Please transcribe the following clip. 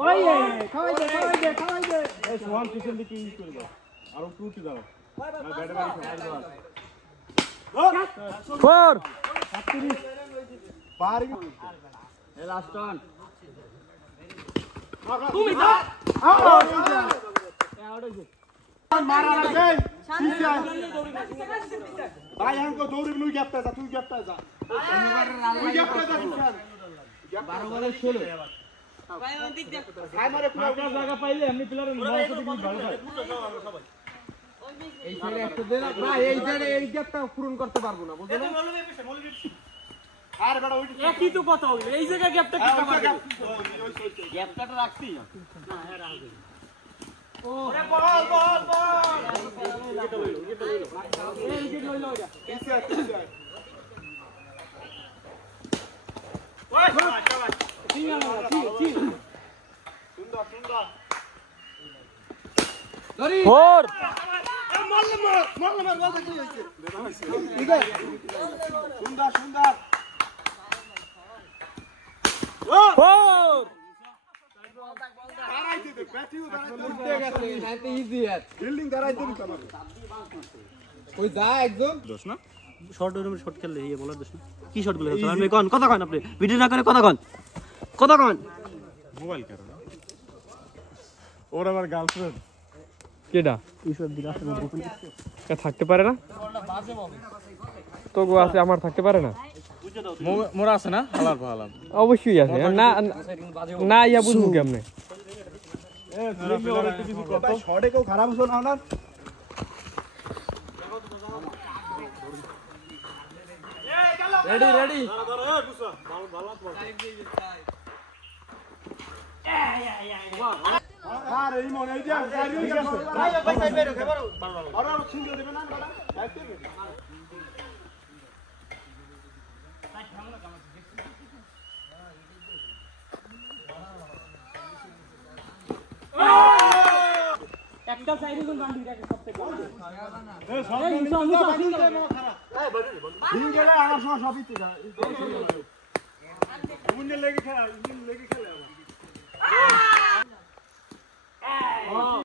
way খাওয়াই দে এই সোহান পিছন দিকে ইউজ করে দাও আর একটু উঠে দাও না ব্যাটে বাড়ি খেলা দাও four 37 per A last on তুমি যা আউট হইছে মারা লাগে ভাই हमको দৌড়ি নুই গ্যাপটা যা তুই গ্যাপটা যা তুই গ্যাপটা যা 12 বলে 16 ভাই ওই দিক দে ভাই মারে পুরো জায়গা পাইলে এমনি প্লেয়ারের মনটা দিকে ভালো হয় সবাই এই সাইডে একটা দে না ভাই এই সাইডে এই গ্যাপটা পূরণ করতে পারবো না বুঝছো না মৌলবি আর বড় ওই একই তো কথা হইলো এই জায়গা গ্যাপটা কি কামার গ্যাপটা তো রাখছি না হ্যাঁ রাখছি ও আরে বল এই উইকেট লইলো এটা কিসে ওই শাবাশ ঠিক সুন্দর ধরি ফোর মারলাম বল কি হইছে ঠিক আছে সুন্দর ফোর দাঁড়াইতে দে ব্যাটিং উঠতে গেছে নাইতে ইজি यार ফিল্ডিং দাঁড়াইতে দিছ না ওই যা একদম দোষ না শর্ট ওরম শর্ট খেললে এই বলার দোষ না কি শর্ট গুলো খেলছেন আপনি কোন কথা কোন আপনি ভিডিও না করে কথা কোন মোবাইল করো ওর আমার গার্লফ্রেন্ড কেডা ঈশ্বর দিলা আছে গোপন কে থাকতে পারে না বাজে বলে তো গো আছে আমার থাকতে পারে না মোরা আছে না হালাল হালাল অবশ্যই আছে না ইয়া বুঝবো কেমনে এ তুমি ওর একটু কিছু কত শর্টে কেউ খারাপ শোনা না রেডি ভালো আরে এই মনে এই যে ভাই বেরো খেবারো আর ছিন দেবে না বাড়া দায়িত্ব নেবে একটা সাইডে কোন গান দিটা সবথেকে এ সব দিন গেলে আমার সবই তো ইঞ্জিন লেগে খেলা